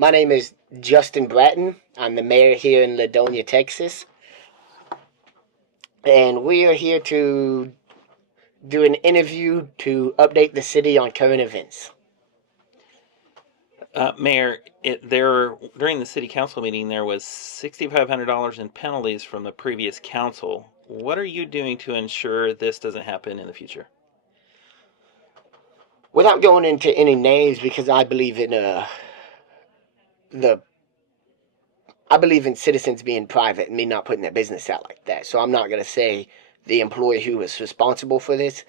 My name is Justin Bratton. I'm the mayor here in Ladonia, Texas. And we are here to do an interview to update the city on current events. Mayor, during the city council meeting, there was $6,500 in penalties from the previous council. What are you doing to ensure this doesn't happen in the future? Without going into any names, because I believe in the I believe in citizens being private and me not putting their business out like that. So I'm not going to say the employee who was responsible for this,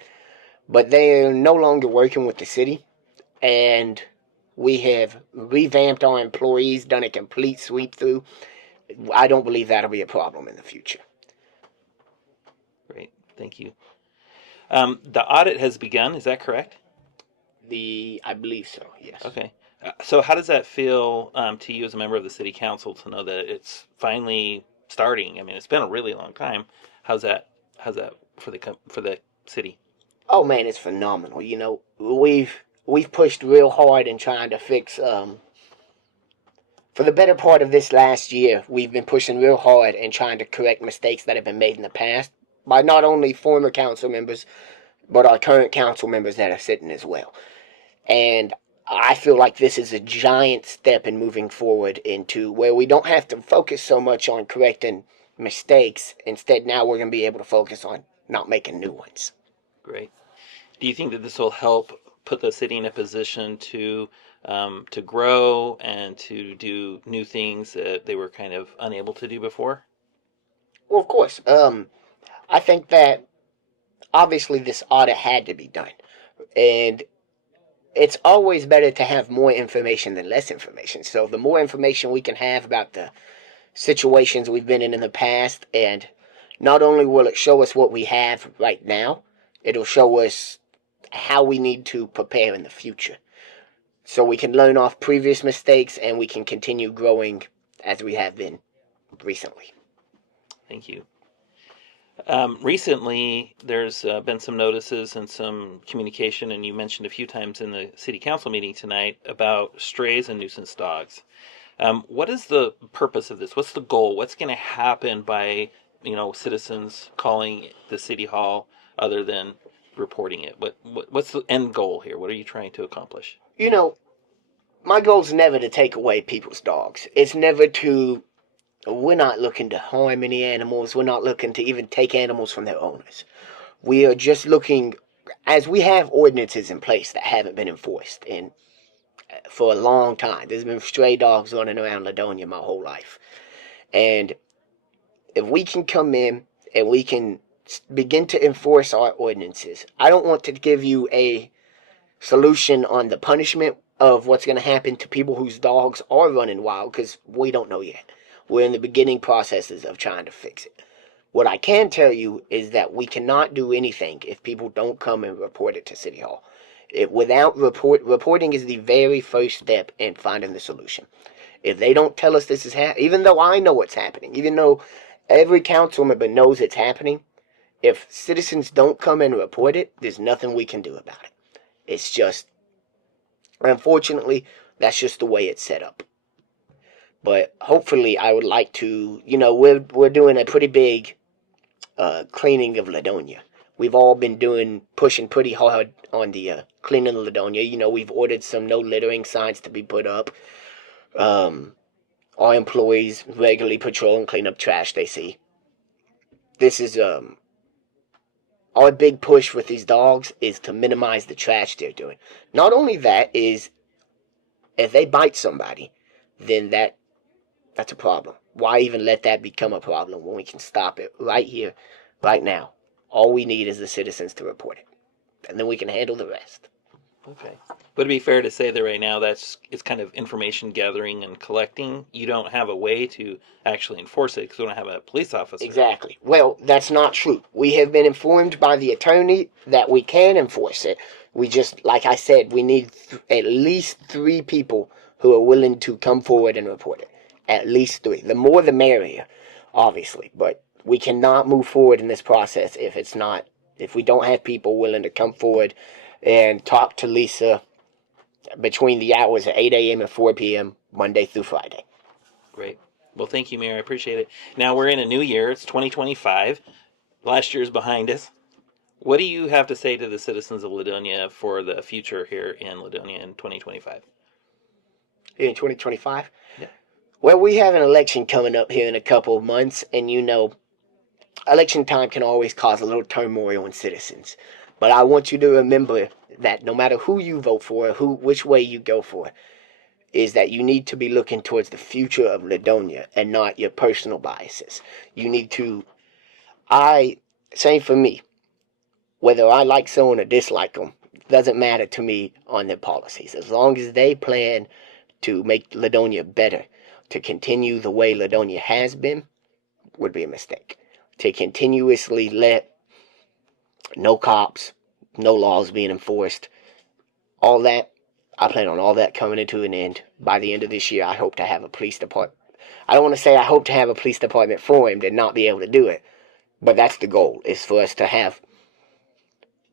but they're no longer working with the city, and we have revamped our employees, done a complete sweep through. I don't believe that'll be a problem in the future. Great, thank you. The audit has begun, is that correct? I believe so, yes. Okay. So how does that feel to you as a member of the city council to know that it's finally starting? I mean, it's been a really long time. How's that for the city? Oh man, it's phenomenal. We've pushed real hard in trying to fix. For the better part of this last year, we've been pushing real hard and trying to correct mistakes that have been made in the past by not only former council members, but our current council members that are sitting as well. And I feel like this is a giant step in moving forward into where we don't have to focus so much on correcting mistakes. Instead, now we're going to be able to focus on not making new ones. Great. Do you think that this will help put the city in a position to grow and to do new things that they were kind of unable to do before? Well, of course. I think that obviously this audit had to be done. And it's always better to have more information than less information. So the more information we can have about the situations we've been in the past, and not only will it show us what we have right now, it'll show us how we need to prepare in the future. So we can learn off previous mistakes and we can continue growing as we have been recently. Thank you. Recently, there's been some notices and some communication, and you mentioned a few times in the city council meeting tonight about strays and nuisance dogs. What is the purpose of this? What's the goal? What's going to happen by citizens calling the city hall other than reporting it? What's the end goal here? What are you trying to accomplish? You know, my goal is never to take away people's dogs. It's never to. We're not looking to harm any animals. We're not looking to even take animals from their owners. We are just looking, as we have ordinances in place that haven't been enforced for a long time. There's been stray dogs running around Ladonia my whole life. And if we can come in and we can begin to enforce our ordinances, I don't want to give you a solution on the punishment of what's going to happen to people whose dogs are running wild, because we don't know yet. We're in the beginning processes of trying to fix it. What I can tell you is that we cannot do anything if people don't come and report it to City Hall. Reporting is the very first step in finding the solution. If they don't tell us this is happening, even though I know what's happening, even though every council member knows it's happening, if citizens don't come and report it, there's nothing we can do about it. It's just, unfortunately, that's just the way it's set up. But hopefully, I would like to, we're doing a pretty big cleaning of Ladonia. We've all been pushing pretty hard on the cleaning of Ladonia. We've ordered some no littering signs to be put up. Our employees regularly patrol and clean up trash they see. This is our big push with these dogs is to minimize the trash they're doing. Not only that is, if they bite somebody, then that's a problem. Why even let that become a problem when we can stop it right here, right now? All we need is the citizens to report it, and then we can handle the rest. Okay. Would it be fair to say that right now it's kind of information gathering and collecting? You don't have a way to actually enforce it because you don't have a police officer. Exactly. Well, that's not true. We have been informed by the attorney that we can enforce it. We just, like I said, we need at least 3 people who are willing to come forward and report it. At least 3. The more the merrier, obviously. But we cannot move forward in this process if we don't have people willing to come forward and talk to Lisa between the hours of 8 a.m. and 4 p.m. Monday through Friday. Great. Well, thank you, Mayor. I appreciate it. Now we're in a new year. It's 2025. Last year's behind us. What do you have to say to the citizens of Ladonia for the future here in Ladonia in 2025? Here in 2025? Yeah. Well, we have an election coming up here in a couple of months, and election time can always cause a little turmoil in citizens. But I want you to remember that no matter who you vote for, which way you go for, is that you need to be looking towards the future of Ladonia and not your personal biases. You need to, same for me, whether I like someone or dislike them, doesn't matter to me on their policies. As long as they plan to make Ladonia better, to continue the way Ladonia has been, would be a mistake. To continuously let no cops, no laws being enforced, all that, I plan on all that coming into an end. By the end of this year, I hope to have a police department. I don't want to say I hope to have a police department formed and not be able to do it, but that's the goal, is for us to have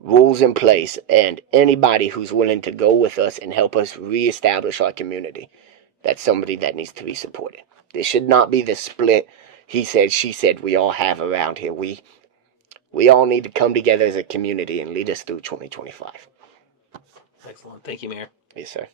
rules in place, and anybody who's willing to go with us and help us reestablish our community, that's somebody that needs to be supported. There should not be the split, he said, she said, we all have around here. We all need to come together as a community and lead us through 2025. Excellent. Thank you, Mayor. Yes, sir.